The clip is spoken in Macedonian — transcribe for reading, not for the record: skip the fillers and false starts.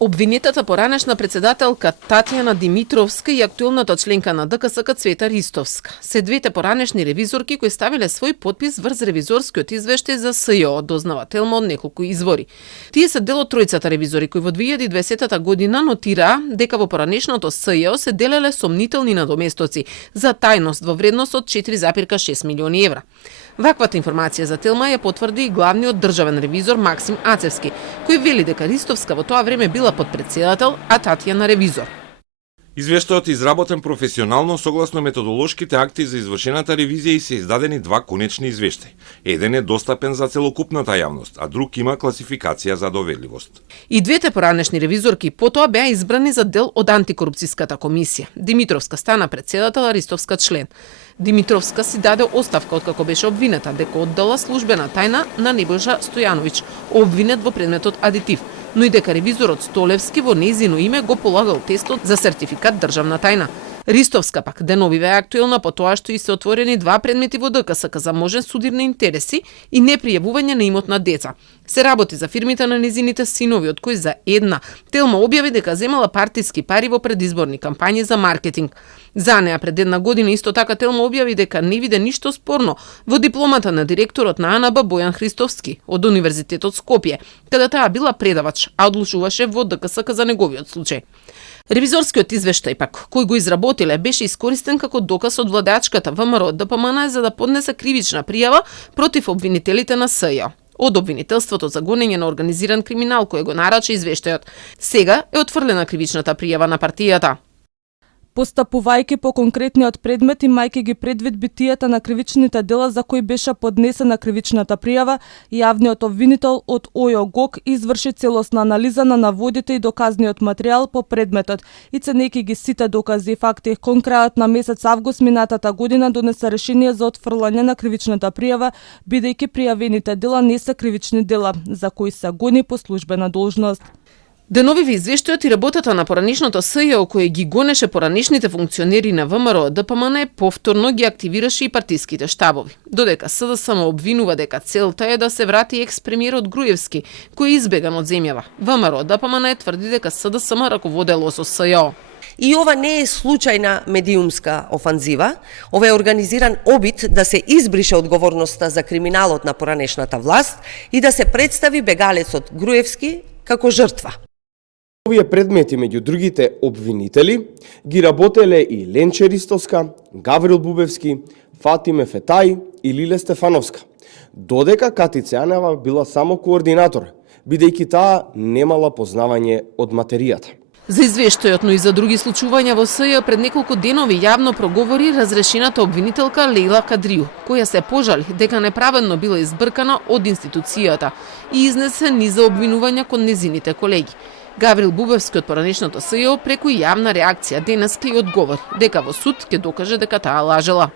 Обвинетата поранешна председателка Татјана Димитровска и актуелната членка на ДКСК Цвета Ристовска се двете поранешни ревизорки кои ставиле свој подпис врз ревизорскиот извештај за СЈО, дознава Телма од неколку извори. Тие се дел од тројцата ревизори кои во 2020 година нотираа дека во поранешното СЈО се делеле сомнителни надоместоци за тајност во вредност од 4,6 милиони евра. Ваквата информација за Телма ја потврди и главниот државен ревизор Максим Ацевски, кој вели дека Ристовска во тоа време била подпредседател, а Татјана ревизор. Извештајот изработен професионално согласно методолошките акти за извршената ревизија и се издадени два конечни извештаи. Еден е достапен за целокупната јавност, а друг има класификација за доверливост. И двете поранешни ревизорки потоа беа избрани за дел од антикорупцијската комисија. Димитровска стана председател, а Ристовска член. Димитровска си даде оставка откако беше обвинета дека оддала службена тајна на Небојша Стојановиќ, обвинет во предметот адитив, но и дека ревизорот Столевски во нејзино име го полагал тестот за сертификат државна тајна. Ристовска пак деновиве е актуелна по тоа што и се отворени два предмети во ДКСК за можен судир на интереси и непријавување на имот на деца. Се работи за фирмите на незините синови, од кои за една Телма објави дека земала партиски пари во предизборни кампањи за маркетинг. За неа пред една година исто така Телма објави дека не виде ништо спорно во дипломата на директорот на АНБ Бојан Христовски од Универзитетот Скопје, каде таа била предавач, а одлучуваше во ДКСК за неговиот случај. Ревизорскиот извештај пак, кој го изработиле, беше искористен како доказ од владеачката ВМРО ДПМН за да поднесе кривична пријава против обвинителите на СЈО. Од обвинителството за гонење на организиран криминал кој го нарача извештајот. Сега е отфрлена кривичната пријава на партијата. Постапувајќи по конкретниот предмет, имајќи ги предвид битијата на кривичните дела за кои беше поднесена кривичната пријава, јавниот обвинител од ОЈО-ГОК изврши целосна анализа на наводите и доказниот материјал по предметот и ценејќи ги сите докази и факти, кон крајот на месец август минатата година донесе решение за отфрлање на кривичната пријава, бидејќи пријавените дела не се кривични дела, за кои се гони по службена должност. Деновиве извештајот и работата на поранешното СЈО кој ги гонеше поранешните функционери на ВМРО ДПМН повторно ги активираше и партиските штабови. Додека СДСМ обвинува дека целта е да се врати екс-премиерот Груевски, кој е избеган од земјава. ВМРО ДПМН тврди дека СДСМ раководело со СЈО. И ова не е случајна медиумска офанзива, ова е организиран обид да се избрише одговорноста за криминалот на поранешната власт и да се представи бегалецот Груевски како жртва. Овие предмети меѓу другите обвинители ги работеле и Ленче Ристовска, Гаврил Бубевски, Фатиме Фетај и Лиле Стефановска, додека Кати Цеанева била само координатор, бидејќи таа немала познавање од материјата. За извештајот, но и за други случувања во СЈО пред неколку денови јавно проговори разрешената обвинителка Лејла Кадрију, која се пожали дека неправедно била избркана од институцијата и изнесе низа обвинувања кон незините колеги. Гаврил Бубевски од поранешното СЈО преку јавна реакција денеска и одговори дека во суд ќе докаже дека таа лажела.